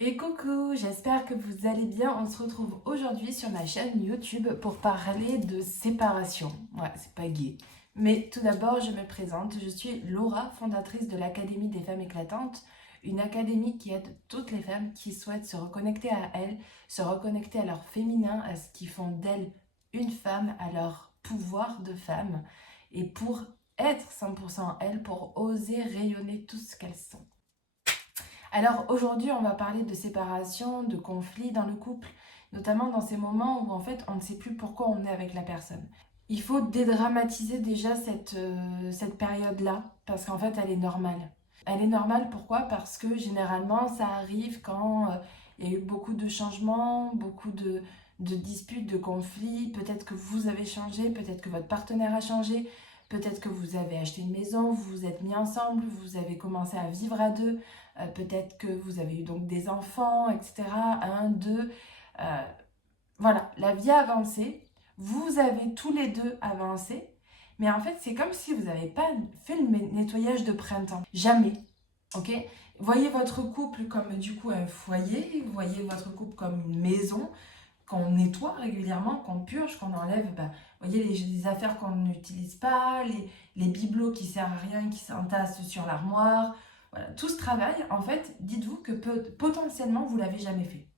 Et coucou, j'espère que vous allez bien. On se retrouve aujourd'hui sur ma chaîne YouTube pour parler de séparation. Ouais, c'est pas gay. Mais tout d'abord, je me présente. Je suis Laura, fondatrice de l'Académie des femmes éclatantes, une académie qui aide toutes les femmes qui souhaitent se reconnecter à elles, se reconnecter à leur féminin, à ce qui font d'elles une femme, à leur pouvoir de femme, et pour être 100% elles, pour oser rayonner tout ce qu'elles sont. Alors aujourd'hui, on va parler de séparation, de conflit dans le couple, notamment dans ces moments où en fait on ne sait plus pourquoi on est avec la personne. Il faut dédramatiser déjà cette période-là, parce qu'en fait elle est normale. Elle est normale pourquoi? Parce que généralement ça arrive quand il y a eu beaucoup de changements, beaucoup de disputes, de conflits. Peut-être que vous avez changé, peut-être que votre partenaire a changé, peut-être que vous avez acheté une maison, vous vous êtes mis ensemble, vous avez commencé à vivre à deux. Peut-être que vous avez eu donc des enfants, etc. Un, deux. Euh, voilà, la vie a avancé. Vous avez tous les deux avancé. Mais en fait, c'est comme si vous n'avez pas fait le nettoyage de printemps. Jamais. Ok? Voyez votre couple comme du coup un foyer. Voyez votre couple comme une maison qu'on nettoie régulièrement, qu'on purge, qu'on enlève. Voyez les affaires qu'on n'utilise pas, les bibelots qui servent à rien, qui s'entassent sur l'armoire. Voilà, tout ce travail, en fait, dites-vous que potentiellement, vous l'avez jamais fait.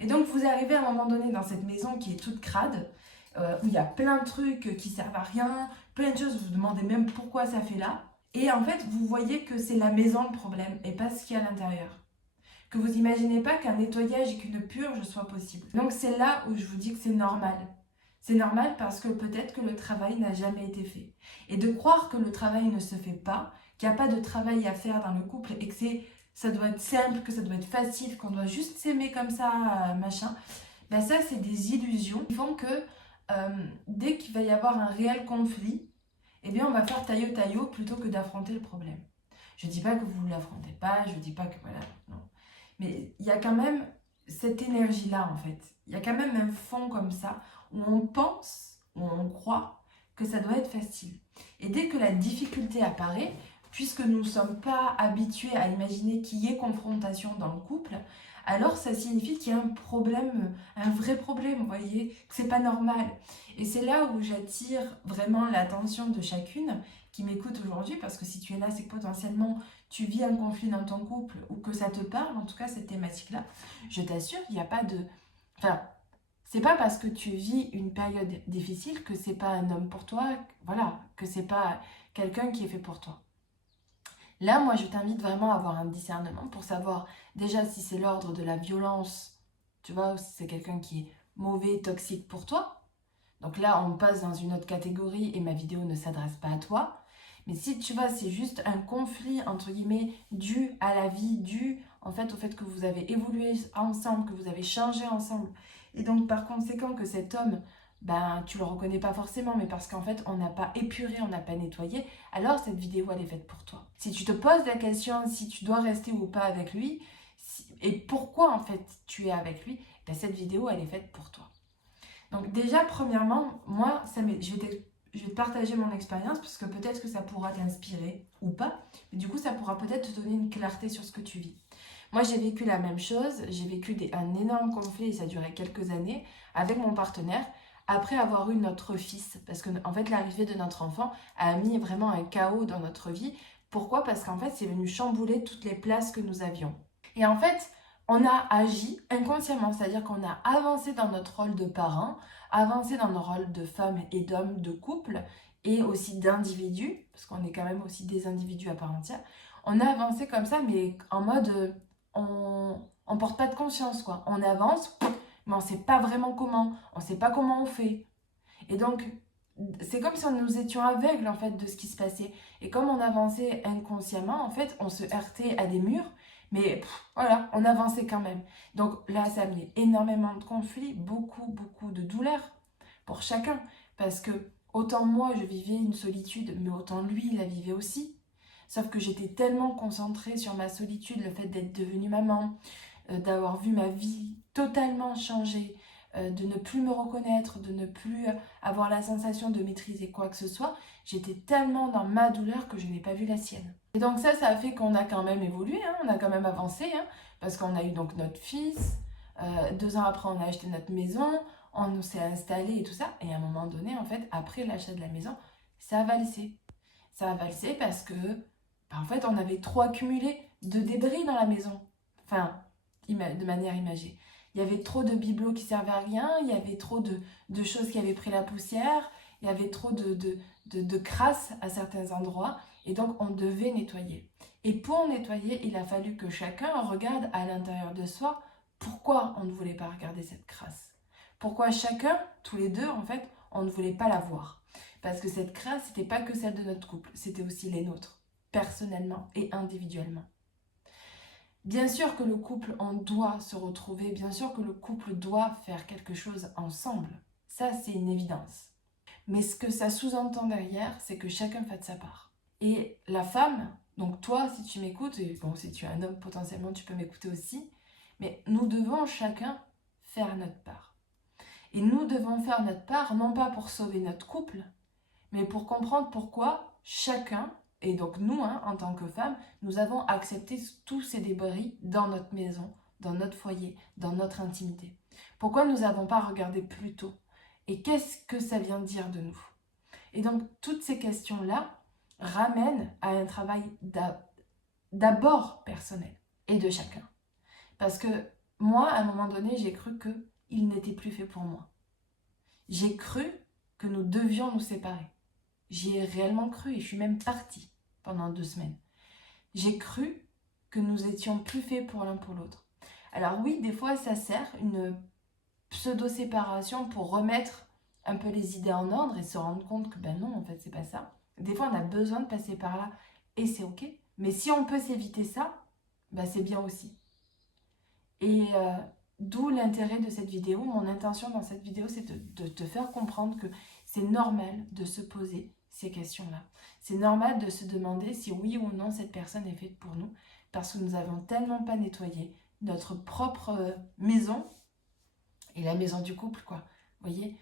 Et donc, vous arrivez à un moment donné dans cette maison qui est toute crade, où il y a plein de trucs qui servent à rien, plein de choses, vous vous demandez même pourquoi ça fait là. Et en fait, vous voyez que c'est la maison le problème et pas ce qu'il y a à l'intérieur. Que vous imaginez pas qu'un nettoyage et qu'une purge soit possible. Donc c'est là où je vous dis que c'est normal. C'est normal parce que peut-être que le travail n'a jamais été fait. Et de croire que le travail ne se fait pas, qu'il n'y a pas de travail à faire dans le couple et que ça doit être simple, que ça doit être facile, qu'on doit juste s'aimer comme ça, machin, ben ça c'est des illusions qui font que dès qu'il va y avoir un réel conflit, eh bien on va faire taillot-taillot plutôt que d'affronter le problème. Je dis pas que vous ne l'affrontez pas, je dis pas que voilà, non. Mais il y a quand même cette énergie-là, en fait. Il y a quand même un fond comme ça, où on pense, où on croit que ça doit être facile. Et dès que la difficulté apparaît, puisque nous ne sommes pas habitués à imaginer qu'il y ait confrontation dans le couple, alors ça signifie qu'il y a un problème, un vrai problème, vous voyez, que c'est pas normal. Et c'est là où j'attire vraiment l'attention de chacune qui m'écoute aujourd'hui, parce que si tu es là, c'est que potentiellement tu vis un conflit dans ton couple ou que ça te parle, en tout cas cette thématique-là, je t'assure, il n'y a pas de... Enfin, c'est pas parce que tu vis une période difficile que c'est pas un homme pour toi, voilà, que c'est pas quelqu'un qui est fait pour toi. Là, moi, je t'invite vraiment à avoir un discernement pour savoir déjà si c'est l'ordre de la violence, tu vois, ou si c'est quelqu'un qui est mauvais, toxique pour toi. Donc là, on passe dans une autre catégorie et ma vidéo ne s'adresse pas à toi. Mais si tu vois, c'est juste un conflit, entre guillemets, dû à la vie, dû en fait au fait que vous avez évolué ensemble, que vous avez changé ensemble. Et donc par conséquent que cet homme, ben tu le reconnais pas forcément, mais parce qu'en fait on n'a pas épuré, on n'a pas nettoyé, alors cette vidéo elle est faite pour toi. Si tu te poses la question si tu dois rester ou pas avec lui, et pourquoi en fait tu es avec lui, ben, cette vidéo elle est faite pour toi. Donc déjà, premièrement, moi, je vais te partager mon expérience parce que peut-être que ça pourra t'inspirer ou pas. Mais du coup, ça pourra peut-être te donner une clarté sur ce que tu vis. Moi, j'ai vécu la même chose. J'ai vécu un énorme conflit, et ça a duré quelques années, avec mon partenaire, après avoir eu notre fils. Parce que, en fait, l'arrivée de notre enfant a mis vraiment un chaos dans notre vie. Pourquoi? Parce qu'en fait, c'est venu chambouler toutes les places que nous avions. Et en fait, on a agi inconsciemment, c'est-à-dire qu'on a avancé dans notre rôle de parent, avancé dans nos rôles de femme et d'homme, de couple, et aussi d'individus, parce qu'on est quand même aussi des individus à part entière. On a avancé comme ça, mais en mode, on porte pas de conscience, quoi. On avance, mais on sait pas vraiment comment, on sait pas comment on fait. Et donc, c'est comme si nous étions aveugles en fait de ce qui se passait. Et comme on avançait inconsciemment, en fait, on se heurtait à des murs, mais voilà, on avançait quand même. Donc là, ça a mis énormément de conflits, beaucoup, beaucoup de douleurs pour chacun. Parce que autant moi, je vivais une solitude, mais autant lui, il la vivait aussi. Sauf que j'étais tellement concentrée sur ma solitude, le fait d'être devenue maman, d'avoir vu ma vie totalement changer, de ne plus me reconnaître, de ne plus avoir la sensation de maîtriser quoi que ce soit. J'étais tellement dans ma douleur que je n'ai pas vu la sienne. Et donc ça a fait qu'on a quand même évolué, hein, on a quand même avancé, hein, parce qu'on a eu donc notre fils, 2 ans après on a acheté notre maison, on s'est installé et tout ça. Et à un moment donné, en fait, après l'achat de la maison, ça a valsé. Ça a valsé parce que, en fait, on avait trop accumulé de débris dans la maison. Enfin, de manière imagée. Il y avait trop de bibelots qui servaient à rien, il y avait trop de choses qui avaient pris la poussière, il y avait trop de crasse à certains endroits, et donc on devait nettoyer. Et pour nettoyer, il a fallu que chacun regarde à l'intérieur de soi pourquoi on ne voulait pas regarder cette crasse. Pourquoi chacun, tous les deux, en fait, on ne voulait pas la voir. Parce que cette crasse, c'était pas que celle de notre couple, c'était aussi les nôtres, personnellement et individuellement. Bien sûr que le couple, on doit se retrouver, bien sûr que le couple doit faire quelque chose ensemble. Ça, c'est une évidence. Mais ce que ça sous-entend derrière, c'est que chacun fasse sa part. Et la femme, donc toi, si tu m'écoutes, et bon, si tu es un homme, potentiellement, tu peux m'écouter aussi, mais nous devons chacun faire notre part. Et nous devons faire notre part, non pas pour sauver notre couple, mais pour comprendre pourquoi chacun, et donc nous, hein, en tant que femmes, nous avons accepté tous ces débris dans notre maison, dans notre foyer, dans notre intimité. Pourquoi nous n'avons pas regardé plus tôt? Et qu'est-ce que ça vient dire de nous? Et donc, toutes ces questions-là ramènent à un travail d'abord personnel et de chacun. Parce que moi, à un moment donné, j'ai cru qu'il n'était plus fait pour moi. J'ai cru que nous devions nous séparer. J'y ai réellement cru et je suis même partie pendant 2 semaines. J'ai cru que nous étions plus faits pour l'un pour l'autre. Alors oui, des fois, ça sert, une pseudo-séparation, pour remettre un peu les idées en ordre et se rendre compte que ben non, en fait, c'est pas ça. Des fois, on a besoin de passer par là et c'est ok. Mais si on peut s'éviter ça, ben c'est bien aussi. Et d'où l'intérêt de cette vidéo. Mon intention dans cette vidéo, c'est de te faire comprendre que c'est normal de se poser ces questions-là. C'est normal de se demander si oui ou non cette personne est faite pour nous, parce que nous n'avons tellement pas nettoyé notre propre maison et la maison du couple, quoi. Vous voyez,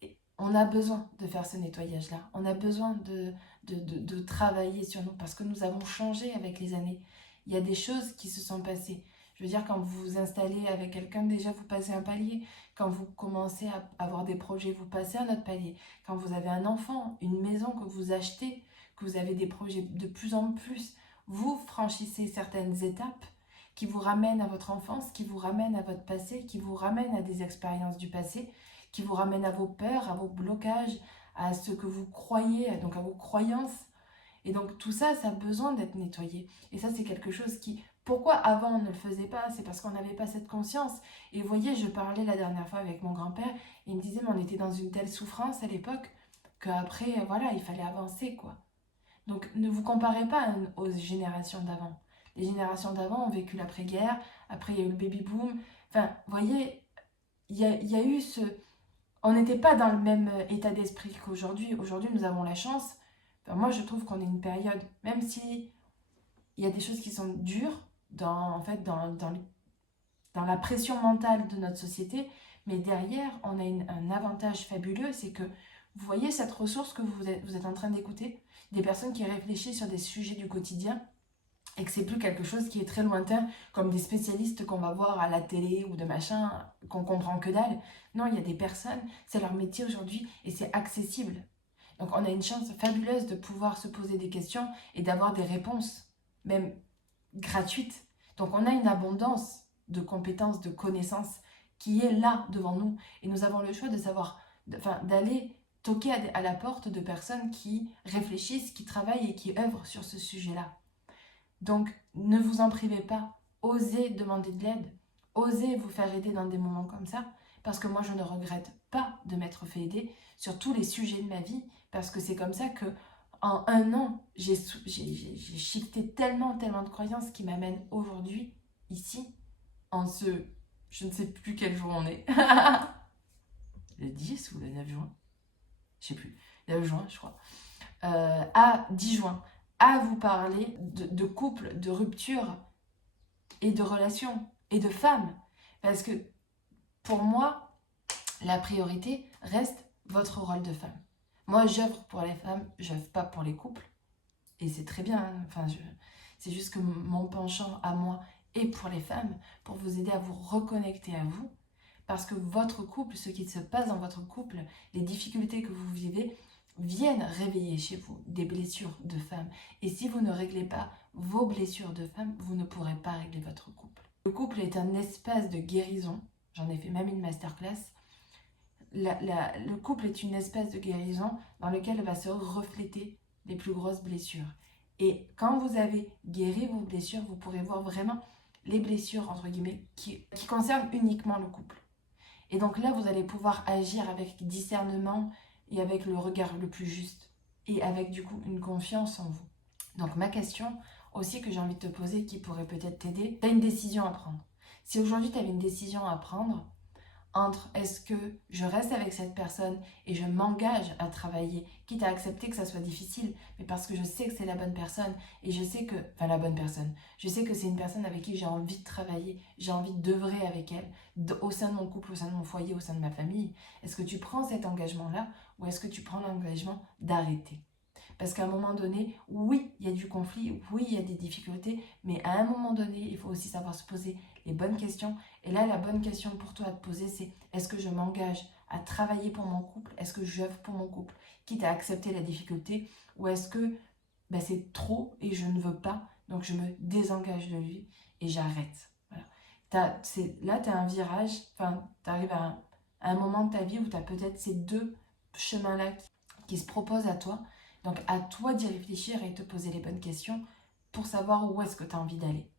et on a besoin de faire ce nettoyage-là. On a besoin de travailler sur nous parce que nous avons changé avec les années. Il y a des choses qui se sont passées. Je veux dire, quand vous vous installez avec quelqu'un, déjà vous passez un palier. Quand vous commencez à avoir des projets, vous passez un autre palier. Quand vous avez un enfant, une maison que vous achetez, que vous avez des projets de plus en plus, vous franchissez certaines étapes qui vous ramènent à votre enfance, qui vous ramènent à votre passé, qui vous ramènent à des expériences du passé, qui vous ramènent à vos peurs, à vos blocages, à ce que vous croyez, donc à vos croyances. Et donc tout ça, ça a besoin d'être nettoyé. Et ça, c'est quelque chose qui... Pourquoi avant on ne le faisait pas? C'est parce qu'on n'avait pas cette conscience. Et vous voyez, je parlais la dernière fois avec mon grand-père, et il me disait, mais on était dans une telle souffrance à l'époque, qu'après, voilà, il fallait avancer, quoi. Donc ne vous comparez pas aux générations d'avant. Les générations d'avant ont vécu l'après-guerre, après il y a eu le baby-boom. Enfin, vous voyez, il y a eu ce... On n'était pas dans le même état d'esprit qu'aujourd'hui. Aujourd'hui, nous avons la chance. Enfin, moi, je trouve qu'on est une période, même si il y a des choses qui sont dures dans la pression mentale de notre société, mais derrière, on a un avantage fabuleux, c'est que vous voyez cette ressource que vous êtes en train d'écouter, des personnes qui réfléchissent sur des sujets du quotidien, et que c'est plus quelque chose qui est très lointain, comme des spécialistes qu'on va voir à la télé ou de machin, qu'on comprend que dalle. Non, il y a des personnes, c'est leur métier aujourd'hui, et c'est accessible. Donc on a une chance fabuleuse de pouvoir se poser des questions et d'avoir des réponses, même gratuites. Donc on a une abondance de compétences, de connaissances qui est là devant nous. Et nous avons le choix de savoir, d'aller toquer à la porte de personnes qui réfléchissent, qui travaillent et qui œuvrent sur ce sujet-là. Donc ne vous en privez pas. Osez demander de l'aide. Osez vous faire aider dans des moments comme ça. Parce que moi, je ne regrette pas de m'être fait aider sur tous les sujets de ma vie. Parce que c'est comme ça que en 1 an, j'ai shifté tellement de croyances qui m'amènent aujourd'hui, ici, en ce... Je ne sais plus quel jour on est. Le 10 ou le 9 juin? Je ne sais plus. 9 juin, je crois. À 10 juin. À vous parler de couple, de rupture et de relations et de femmes. Parce que pour moi, La priorité reste votre rôle de femme. Moi, j'œuvre pour les femmes, j'œuvre pas pour les couples. Et c'est très bien, hein. Enfin, c'est juste que mon penchant à moi est pour les femmes, pour vous aider à vous reconnecter à vous. Parce que votre couple, ce qui se passe dans votre couple, les difficultés que vous vivez, viennent réveiller chez vous des blessures de femmes. Et si vous ne réglez pas vos blessures de femmes, vous ne pourrez pas régler votre couple. Le couple est un espace de guérison. J'en ai fait même une masterclass. Le couple est une espèce de guérison dans lequel va se refléter les plus grosses blessures. Et quand vous avez guéri vos blessures, vous pourrez voir vraiment les blessures, entre guillemets, qui concernent uniquement le couple. Et donc là, vous allez pouvoir agir avec discernement et avec le regard le plus juste. Et avec du coup une confiance en vous. Donc ma question aussi que j'ai envie de te poser, qui pourrait peut-être t'aider, tu as une décision à prendre. Si aujourd'hui tu avais une décision à prendre, entre est-ce que je reste avec cette personne et je m'engage à travailler, quitte à accepter que ça soit difficile, mais parce que je sais que c'est la bonne personne et je sais que, enfin la bonne personne, je sais que c'est une personne avec qui j'ai envie de travailler, j'ai envie d'œuvrer avec elle, au sein de mon couple, au sein de mon foyer, au sein de ma famille. Est-ce que tu prends cet engagement-là ou est-ce que tu prends l'engagement d'arrêter ? Parce qu'à un moment donné, oui, il y a du conflit, oui, il y a des difficultés, mais à un moment donné, il faut aussi savoir se poser les bonnes questions. Et là, la bonne question pour toi à te poser, c'est est-ce que je m'engage à travailler pour mon couple? Est-ce que j'œuvre pour mon couple? Quitte à accepter la difficulté, ou est-ce que c'est trop et je ne veux pas, donc je me désengage de lui et j'arrête. Voilà. Là, tu as un virage, enfin, tu arrives à un moment de ta vie où tu as peut-être ces deux chemins-là qui se proposent à toi. Donc à toi d'y réfléchir et de te poser les bonnes questions pour savoir où est-ce que tu as envie d'aller.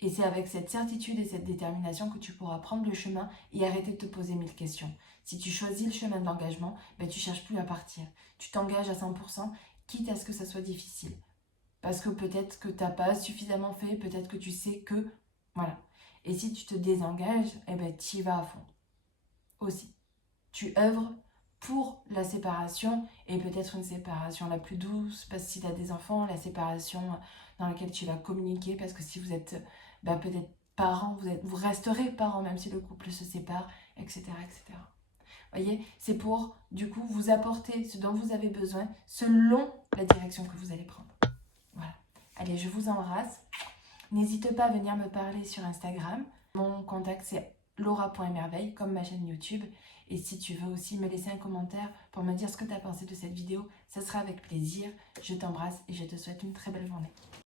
Et c'est avec cette certitude et cette détermination que tu pourras prendre le chemin et arrêter de te poser 1000 questions. Si tu choisis le chemin de l'engagement, tu ne cherches plus à partir. Tu t'engages à 100%, quitte à ce que ça soit difficile. Parce que peut-être que tu n'as pas suffisamment fait, peut-être que tu sais que... Voilà. Et si tu te désengages, tu y vas à fond. Aussi. Tu œuvres pour la séparation et peut-être une séparation la plus douce, parce que si tu as des enfants, la séparation dans laquelle tu vas communiquer, parce que si vous êtes peut-être parents, vous resterez parents même si le couple se sépare, etc. etc. Vous voyez, c'est pour du coup vous apporter ce dont vous avez besoin selon la direction que vous allez prendre. Voilà. Allez, je vous embrasse. N'hésite pas à venir me parler sur Instagram. Mon contact c'est laura.merveille comme ma chaîne YouTube. Et si tu veux aussi me laisser un commentaire pour me dire ce que tu as pensé de cette vidéo, ça sera avec plaisir. Je t'embrasse et je te souhaite une très belle journée.